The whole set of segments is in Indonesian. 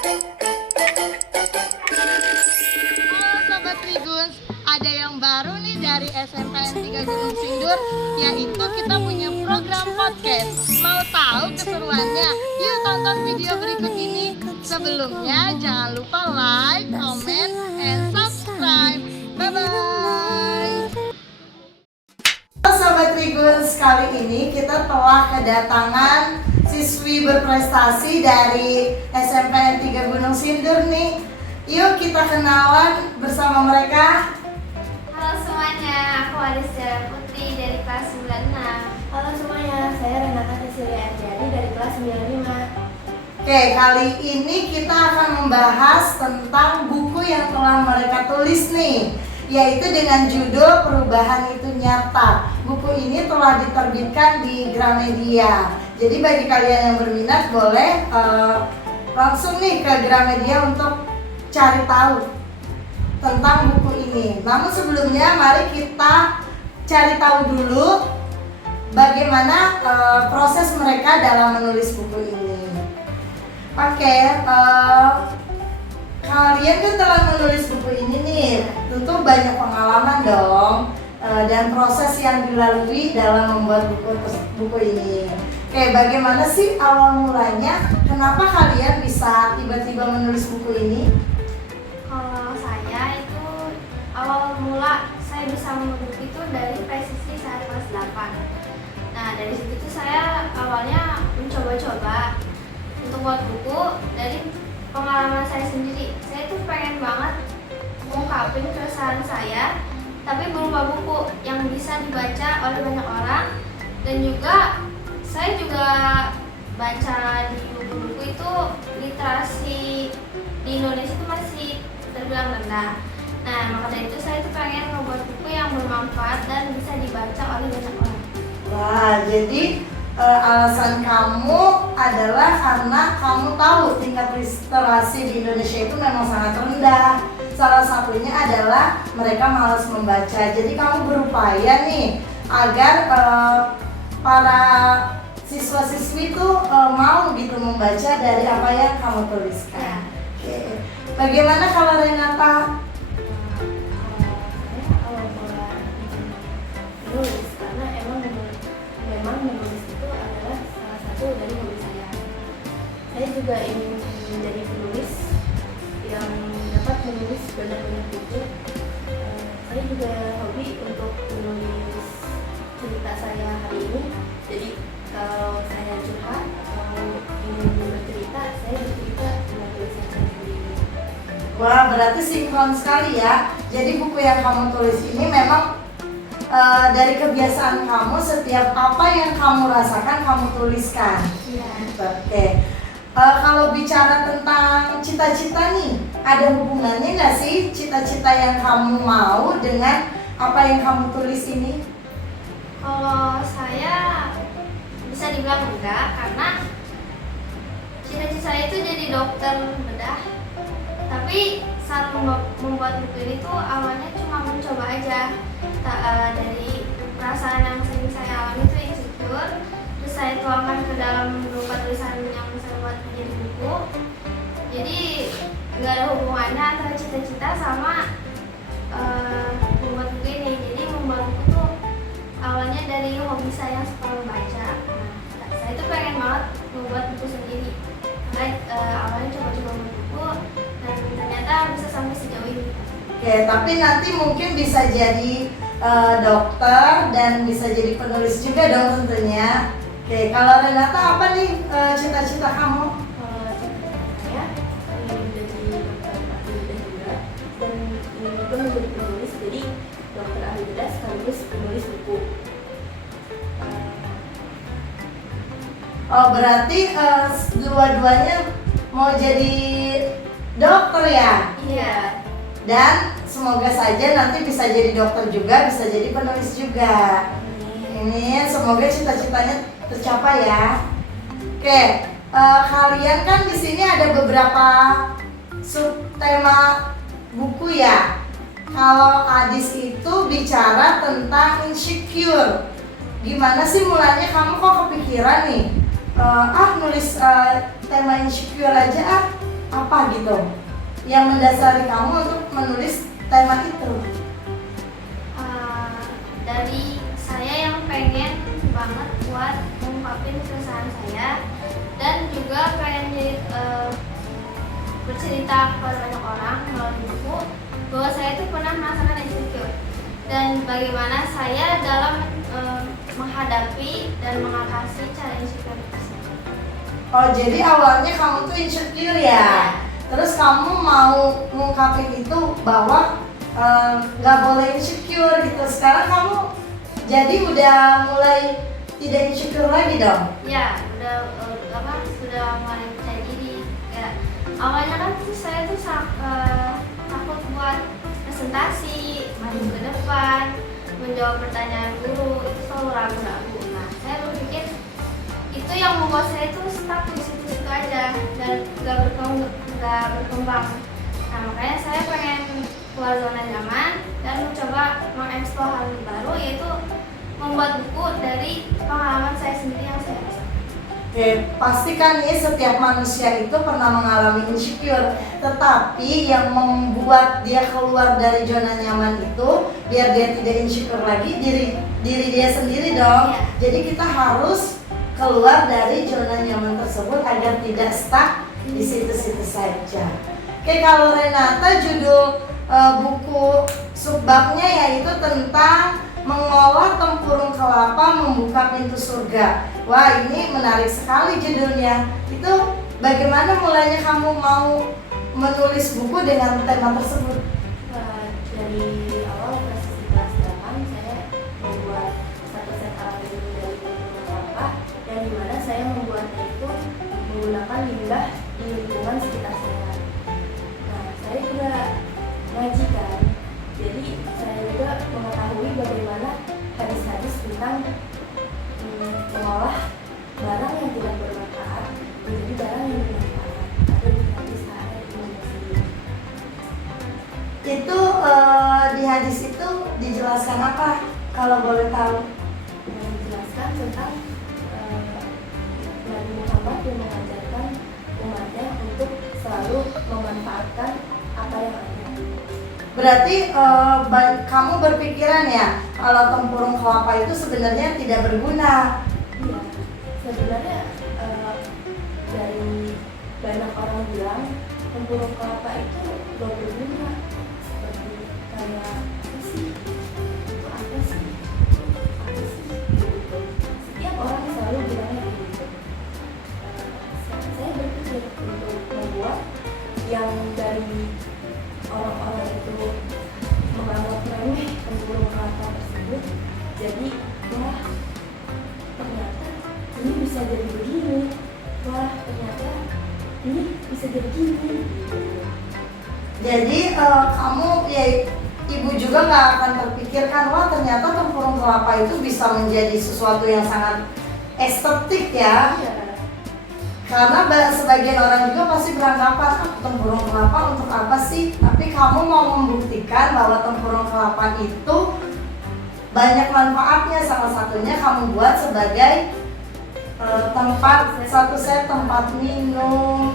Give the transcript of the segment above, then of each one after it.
Sobat Triguns, ada yang baru nih dari SMPN 3 Gunung Sindur, yaitu kita punya program podcast. Mau tahu keseruannya? Yuk tonton video berikut ini. Sebelumnya jangan lupa like, comment, and subscribe. Bye-bye. Halo Sobat Triguns, kali ini kita telah kedatangan siswi berprestasi dari SMPN 3 Gunung Sindur nih. Yuk kita kenalan bersama mereka. Halo semuanya, aku Arisya Putri dari kelas 96. Halo semuanya, saya Renata Cecilia Ardiani dari kelas 95. Oke, kali ini kita akan membahas tentang buku yang telah mereka tulis nih, yaitu dengan judul Perubahan Itu Nyata. Buku ini telah diterbitkan di Gramedia. Jadi bagi kalian yang berminat boleh langsung nih ke Gramedia untuk cari tahu tentang buku ini. Namun sebelumnya mari kita cari tahu dulu bagaimana proses mereka dalam menulis buku ini. Oke, kalian kan telah menulis buku ini nih, tentu banyak pengalaman dong dan proses yang dilalui dalam membuat buku ini. Oke, bagaimana sih awal mulanya? Kenapa kalian bisa tiba-tiba menulis buku ini? Kalau saya itu awal mula saya bisa menulis itu dari presisi saya kelas 8. Nah dari situ tuh saya awalnya mencoba-coba untuk buat buku dari pengalaman saya sendiri. Saya tuh pengen banget mengungkapin keresahan saya, tapi berupa buku yang bisa dibaca oleh banyak orang. Dan juga saya juga baca di buku-buku itu literasi di Indonesia itu masih terbilang rendah. Nah maka dari itu saya tuh pengen membuat buku yang bermanfaat dan bisa dibaca oleh banyak orang. Wah, jadi alasan kamu adalah karena kamu tahu tingkat literasi di Indonesia itu memang sangat rendah. Salah satunya adalah mereka malas membaca. Jadi kamu berupaya nih agar para siswa-siswi itu mau gitu membaca dari apa yang kamu tuliskan. Oke. Bagaimana kalau Renata? Saya awal mula menulis karena memang menulis itu adalah salah satu dari hobi saya. Saya juga ingin menjadi penulis yang dapat menulis banyak buku. Saya juga hobi untuk menulis cerita saya hari ini. Jadi kalau saya curhat atau ingin bercerita, saya bercerita dengan tulisan saya sendiri. Wah, berarti sinkron sekali ya. Jadi buku yang kamu tulis ini memang dari kebiasaan kamu, setiap apa yang kamu rasakan kamu tuliskan. Iya. Oke. Kalau bicara tentang cita-cita nih, ada hubungannya nggak sih cita-cita yang kamu mau dengan apa yang kamu tulis ini? Kalau saya bisa dibilang enggak, karena cita-cita saya itu jadi dokter bedah. Tapi saat membuat buku ini tuh awalnya cuma mencoba aja. Dari perasaan yang sering saya alami itu insecure, terus saya tuangkan ke dalam berupa tulisan yang saya buat menjadi buku. Jadi nggak ada hubungannya antara cita-cita sama membuat buku ini. Jadi membuat buku tuh awalnya dari hobi saya suka membaca. Nah, saya tuh pengen banget membuat buku sendiri. Karena awalnya coba-coba membuat buku dan ternyata bisa sampai sejauh ini. Oke, tapi nanti mungkin bisa jadi dokter dan bisa jadi penulis juga dong tentunya. Oke, kalau Renata apa nih cita-cita kamu? Kalau cita-cita saya ingin menjadi dokter ahli bedah juga dan ingin juga menjadi penulis. Jadi dokter ahli bedah sekaligus penulis buku. Oh, berarti dua-duanya mau jadi dokter ya? Iya. Dan semoga saja nanti bisa jadi dokter juga, bisa jadi penulis juga. Ini semoga cita-citanya tercapai ya. Oke, kalian kan di sini ada beberapa subtema buku ya. Kalau Adis itu bicara tentang insecure. Gimana sih mulanya kamu kok kepikiran nih? Nulis tema insecure aja ah. apa gitu yang mendasari kamu untuk menulis tema itu? Dari saya yang pengen banget buat mengungkapin keresahan saya dan juga pengen bercerita kepada banyak orang melalui buku bahwa saya itu pernah merasakan insecure dan bagaimana saya dalam menghadapi dan mengatasi cara insecure tersebut. Oh, jadi awalnya kamu tuh insecure ya? Terus kamu mau ngungkapin itu bahwa nggak boleh insecure gitu. Sekarang kamu jadi udah mulai tidak insecure lagi dong? Ya, sudah mulai percaya diri. Ya, awalnya kan saya tuh takut buat presentasi, maju ke depan, menjawab pertanyaan guru, itu selalu ragu-ragu. Nah, saya berpikir itu yang membuat saya itu stuck di situ-situ aja dan nggak berkembang. Nah, makanya saya pengen keluar zona nyaman dan mencoba mengeksplor hal baru, yaitu membuat buku dari pengalaman saya sendiri yang saya rasakan. Oke, pasti kan nih setiap manusia itu pernah mengalami insecure. Tetapi yang membuat dia keluar dari zona nyaman itu biar dia tidak insecure lagi diri dia sendiri dong. Iya. Jadi kita harus keluar dari zona nyaman tersebut agar tidak stuck di situ-situ saja. Oke, kalau Renata judul buku subbabnya yaitu tentang mengolah tempurung kelapa membuka pintu surga. Wah, ini menarik sekali judulnya. Itu bagaimana mulainya kamu mau menulis buku dengan tema tersebut? Dari awal kelas 8 saya membuat satu set alat pelindung dari tempurung kelapa, dan dimana saya membuatnya itu menggunakan limbah di lingkungan sekitar saya. Nah, saya juga ngaji kan, jadi saya juga mengetahui bagaimana hadis-hadis tentang mengolah barang yang tidak bermanfaat menjadi barang yang bermanfaat. Ada di hadis Muslim. Itu di hadis itu dijelaskan apa kalau boleh tahu? Yang menjelaskan tentang Nabi Muhammad yang mengajarkan umatnya untuk selalu memanfaatkan apa yang ada. Berarti kamu berpikiran ya kalau tempurung kelapa itu sebenarnya tidak berguna. Iya, sebenarnya dari banyak orang bilang tempurung kelapa itu gak berguna. Seperti kayak apa sih? Itu apa sih? Apa sih? Gitu. Setiap orang selalu bilangnya gitu. Saya berpikir untuk membuat yang dari orang-orang itu menganggap remeh tempurung kelapa tersebut, jadi wah ternyata ini bisa jadi begini, wah ternyata ini bisa jadi gini. Jadi kamu ya ibu juga nggak akan terpikirkan wah ternyata tempurung kelapa itu bisa menjadi sesuatu yang sangat estetik ya. Iya. Karena sebagian orang juga pasti beranggapan tempurung kelapa untuk apa sih? Tapi kamu mau membuktikan bahwa tempurung kelapa itu banyak manfaatnya. Salah satunya kamu buat sebagai satu set tempat minum.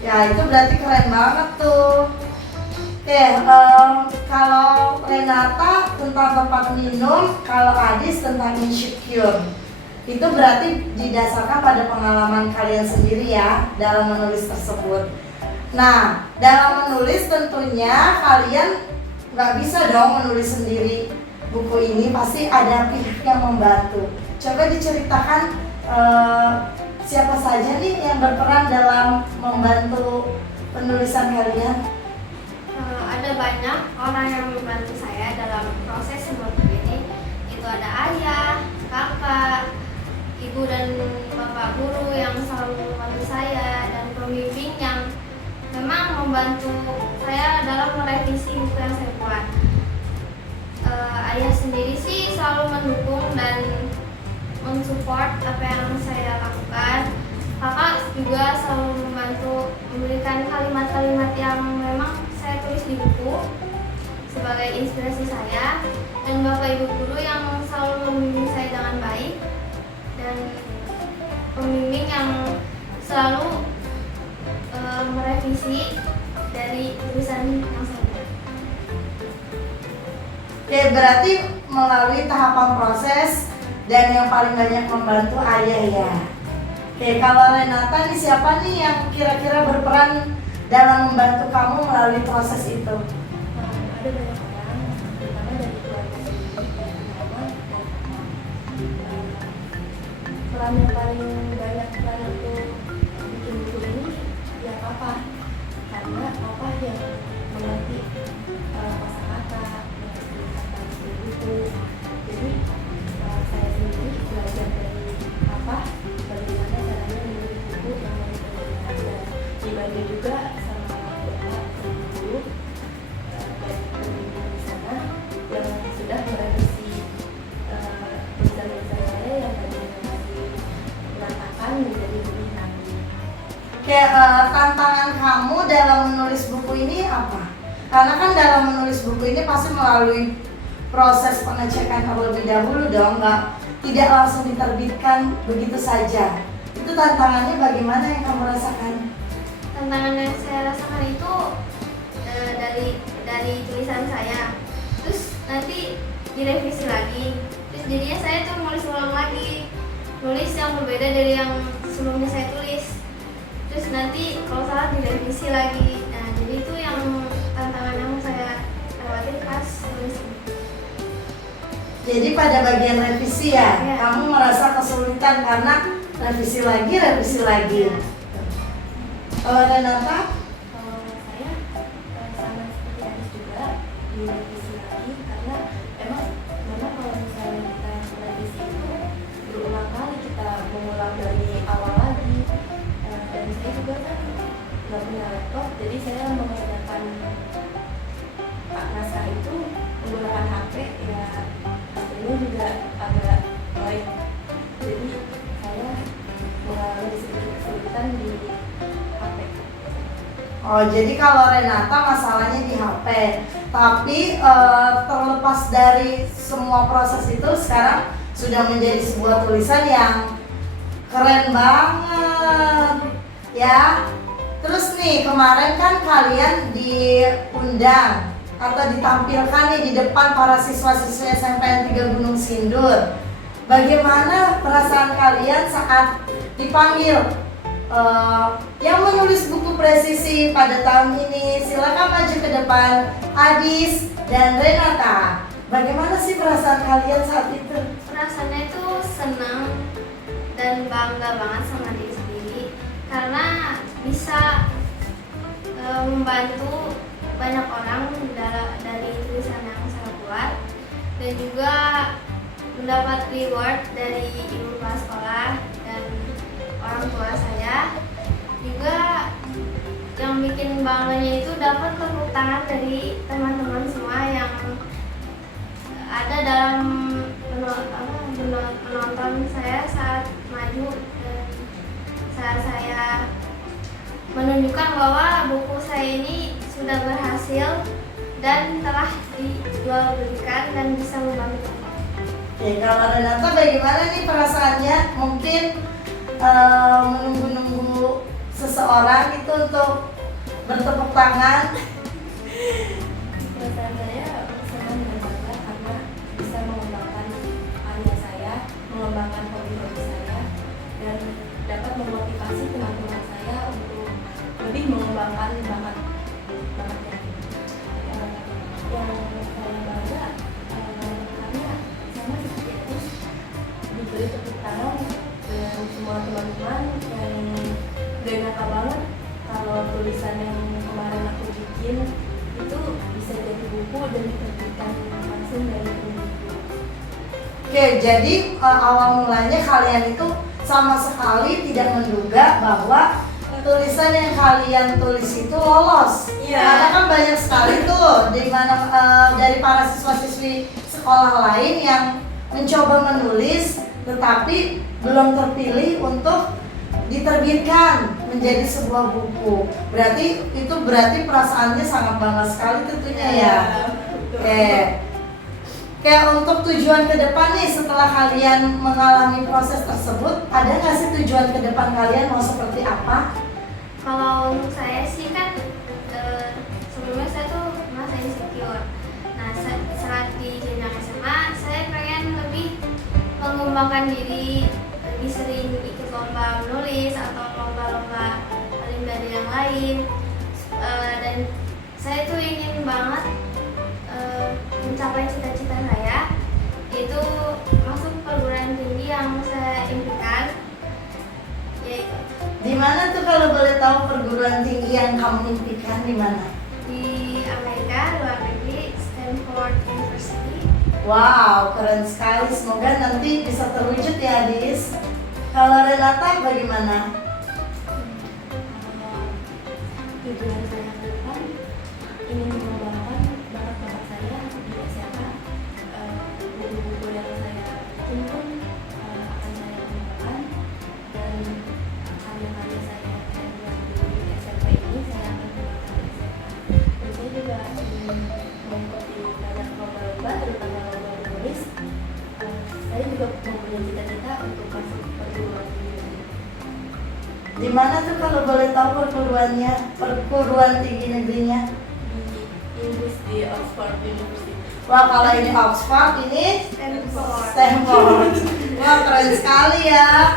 Ya itu berarti keren banget tuh. Oke, kalau Renata tentang tempat minum, kalau Adis tentang insecure. Itu berarti didasarkan pada pengalaman kalian sendiri ya dalam menulis tersebut. Nah, dalam menulis tentunya kalian nggak bisa dong menulis sendiri buku ini, pasti ada pihak yang membantu. Coba diceritakan siapa saja nih yang berperan dalam membantu penulisan kalian? Ada banyak orang yang membantu saya dalam proses membuat buku ini. Itu ada ayah, kakak, ibu dan bapak guru yang selalu membantu saya, dan pembimbing yang memang membantu saya dalam merevisi buku yang saya buat. Ayah sendiri sih selalu mendukung dan mensupport apa yang saya lakukan. Kakak juga selalu membantu memberikan kalimat-kalimat yang memang saya tulis di buku sebagai inspirasi saya, dan bapak ibu guru yang selalu membimbing saya dengan baik, dan pembimbing yang selalu merevisi direvisi dari tulisan yang saya buat. Oke, berarti melalui tahapan proses dan yang paling banyak membantu ayah ya. Oke, kalau Renata nih siapa nih yang kira-kira berperan dalam membantu kamu melalui proses itu? Ada banyak orang, terutama dari keluarga sendiri, dari mama dan papa. Peran yang paling banyak peran untuk bikin buku ini ya papa, karena papa yang mengerti kosakata, mengerti kata buku. Jadi saya sendiri belajar dari papa bagaimana caranya menulis buku yang ada. Dibantu juga sama orang tua dan guru dan pembimbing di sana yang sudah merevisi tulisan-tulisan saya yang tadinya masih berantakan menjadi lebih rapi. Oke, tantangan kamu dalam menulis buku ini apa? Karena kan dalam menulis buku ini pasti melalui proses pengecekan terlebih dahulu dong, tidak langsung diterbitkan begitu saja. Itu tantangannya bagaimana yang kamu rasakan? Tantangan yang saya rasakan itu dari tulisan saya, terus nanti direvisi lagi, terus jadinya saya tuh nulis ulang lagi, nulis yang berbeda dari yang sebelumnya saya tulis, terus nanti kalau salah direvisi lagi. Nah, jadi itu yang tantangan yang saya lewatin pas nulis ini. Jadi pada bagian revisi ya, Ya. kamu merasa kesulitan karena revisi lagi. Kalau Renata? Kalau saya sama seperti Aris juga direvisi lagi karena memang kalau misalnya kita revisi itu berulang kali kita mengulang dari awal lagi. Dan saya juga kan nggak punya laptop, jadi saya mengerjakan naskah itu menggunakan HP ya, hasilnya juga agak baik. Jadi saya mengalami sedikit kesulitan di HP. Oh, jadi kalau Renata masalahnya di HP. Tapi terlepas dari semua proses itu, sekarang sudah menjadi sebuah tulisan yang keren banget ya. Terus nih, kemarin kan kalian diundang atau ditampilkan nih di depan para siswa-siswa SMPN 3 Gunung Sindur. Bagaimana perasaan kalian saat dipanggil yang menulis buku presisi pada tahun ini? Silakan maju ke depan, Adis dan Renata. Bagaimana sih perasaan kalian saat itu? Perasaannya itu senang dan bangga banget sama diri sendiri karena bisa membantu banyak orang dari tulisan yang saya buat, dan juga mendapat reward dari ibu kepala sekolah dan orang tua saya. Juga yang bikin bangganya itu dapat tepuk tangan dari teman-teman semua yang ada dalam menonton saya saat maju, dan saat saya menunjukkan bahwa buku saya ini sudah berhasil dan telah dijual belikan dan bisa membantu. Oke, kalau Renata bagaimana nih perasaannya? Mungkin menunggu-nunggu seseorang itu untuk bertepuk tangan. Perasaan saya senang dan bangga karena bisa mengembangkan karya saya, mengembangkan hobi-hobi saya, dan dapat memotivasi teman-teman saya untuk lebih mengembangkan bakatnya. Yang saya bangga karena sama seperti itu diberi tepuk tangan dan semua teman-teman yang gak banget kalau tulisan yang kemarin aku bikin itu bisa jadi buku dan diterbitkan langsung dari buku. Oke, jadi awal mulanya kalian itu sama sekali tidak menduga bahwa tulisan yang kalian tulis itu lolos. Iya. Karena kan banyak sekali tuh di mana dari para siswa-siswi sekolah lain yang mencoba menulis tetapi belum terpilih untuk diterbitkan menjadi sebuah buku. Berarti perasaannya sangat bangga sekali tentunya ya. Oke, untuk tujuan ke depan nih setelah kalian mengalami proses tersebut, ada nggak sih tujuan ke depan kalian mau seperti apa? Kalau untuk saya sih kan mengembangkan diri, lebih sering ikut lomba menulis atau lomba-lomba olimpiade yang lain. Dan saya tuh ingin banget mencapai cita-cita saya, yaitu masuk perguruan tinggi yang saya impikan, yaitu Di mana tuh kalau boleh tahu perguruan tinggi yang kamu impikan di mana? di Amerika, luar negeri, Stanford University. Wow, keren sekali. Semoga nanti bisa terwujud ya, Dis. Kalau Renata bagaimana? Tujuan saya ke depan ingin mengembangkan bakat-bakat saya di SMA. Buku-buku yang saya bikin pun akan saya kembangkan, dan karya-karya saya yang di SMP ini saya akan kembangkan di SMA. Dan saya juga ingin mengikuti banyak lomba-lomba, terutama lomba menulis. Saya juga mempunyai cita-cita untuk masuk perguruan tinggi. Di mana tuh kalau boleh tahu perguruan tinggi negerinya? Di Inggris, di Oxford University. Wah, kalau ini Oxford, ini Stanford. Stanford. Wah, keren sekali ya.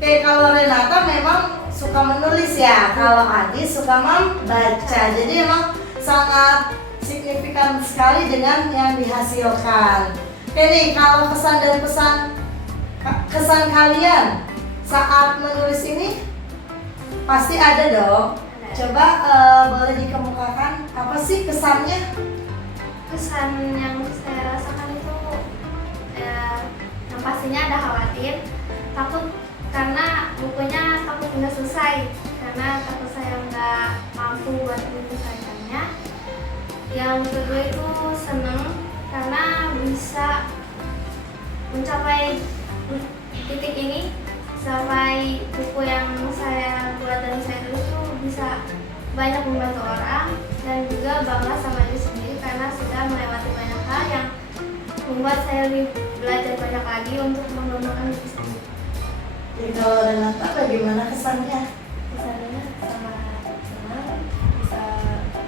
Oke, kalau Renata memang suka menulis ya, kalau Adi suka membaca. Jadi emang sangat signifikan sekali dengan yang dihasilkan. Oke nih, kalau kesan dan kesan kalian saat menulis ini pasti ada dong. Coba boleh dikemukakan apa sih kesannya? Kesan yang saya rasakan itu yang pastinya ada khawatir, takut karena bukunya takut nggak selesai, karena takut saya nggak mampu buat menyelesaikannya. Yang kedua itu seneng karena bisa mencapai titik ini, sampai buku yang saya buat dan saya tulis itu bisa banyak membantu orang, dan juga bangga sama diri sendiri karena sudah melewati banyak hal yang membuat saya lebih belajar banyak lagi untuk mengembangkan diri sendiri. Jadi kalau Renata bagaimana kesannya? Kesannya sangat senang bisa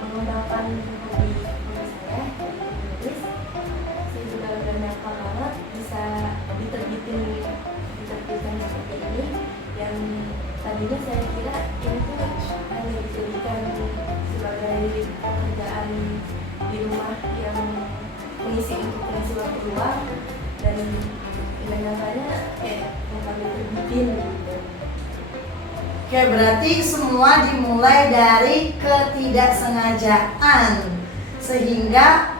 mengembangkan hobi saya menulis. Saya juga udah nyangka banget bisa diterbitin seperti ini, yang tadinya saya kira ini tuh hanya dijadikan sebagai pekerjaan di rumah yang mengisi waktu luang, dan nyatanya kami terbitin gitu. Oke, berarti semua dimulai dari ketidaksengajaan, sehingga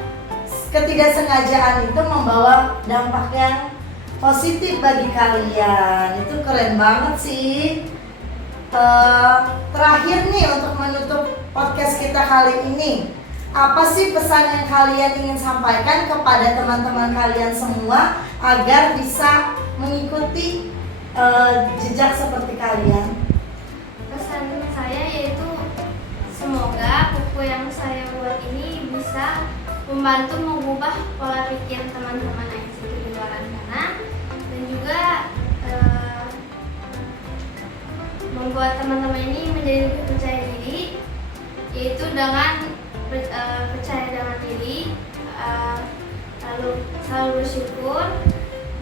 ketidaksengajaan itu membawa dampak yang positif bagi kalian. Itu keren banget sih. Terakhir nih untuk menutup podcast kita kali ini, apa sih pesan yang kalian ingin sampaikan kepada teman-teman kalian semua agar bisa mengikuti jejak seperti kalian? Pesan saya yaitu semoga buku yang saya buat ini bisa membantu mengubah pola pikir teman-teman ICT di luar sana, dan juga membuat teman-teman ini menjadi lebih percaya diri, yaitu dengan percaya dengan diri, lalu selalu bersyukur,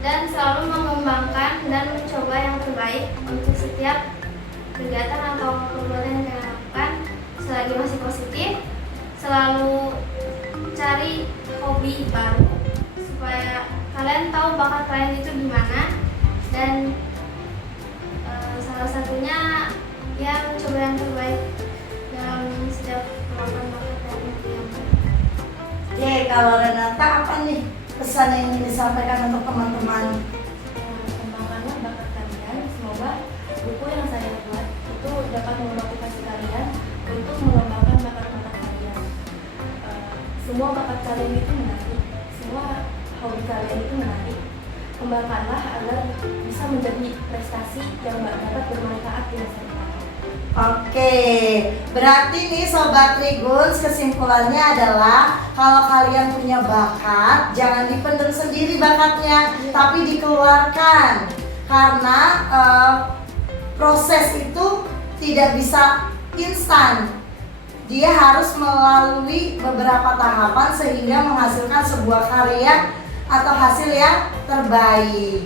dan selalu mengembangkan dan mencoba yang terbaik untuk setiap kegiatan atau perbuatan yang kalian lakukan. Selagi masih positif, selalu cari hobi baru supaya kalian tahu bakat kalian itu di mana, dan salah satunya ya mencoba yang terbaik dalam setiap melakukan bakat kalian yang baik. Oke, kalau Renata apa nih pesan yang ingin disampaikan untuk teman-teman? Kembangkanlah bakat kalian. Semoga buku yang saya buat itu dapat memotivasi kalian untuk mengembangkan bakat-bakat kalian. Semua bakat kalian itu menarik, semua hobi kalian itu menarik. Kembangkanlah agar bisa menjadi prestasi yang dapat bermanfaat di masa depan. Oke, berarti nih Sobat Triguns, kesimpulannya adalah kalau kalian punya bakat, jangan dipendam sendiri bakatnya, tapi dikeluarkan. Karena proses itu tidak bisa instan. Dia harus melalui beberapa tahapan sehingga menghasilkan sebuah karya atau hasil yang terbaik.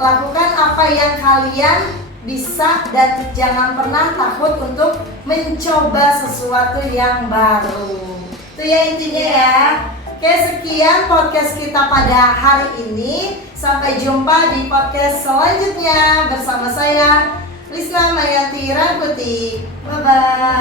Lakukan apa yang kalian bisa dan jangan pernah takut untuk mencoba sesuatu yang baru. Itu ya intinya ya. Oke, sekian podcast kita pada hari ini. Sampai jumpa di podcast selanjutnya bersama saya Lisna Mayanti Rangkuti. Bye bye.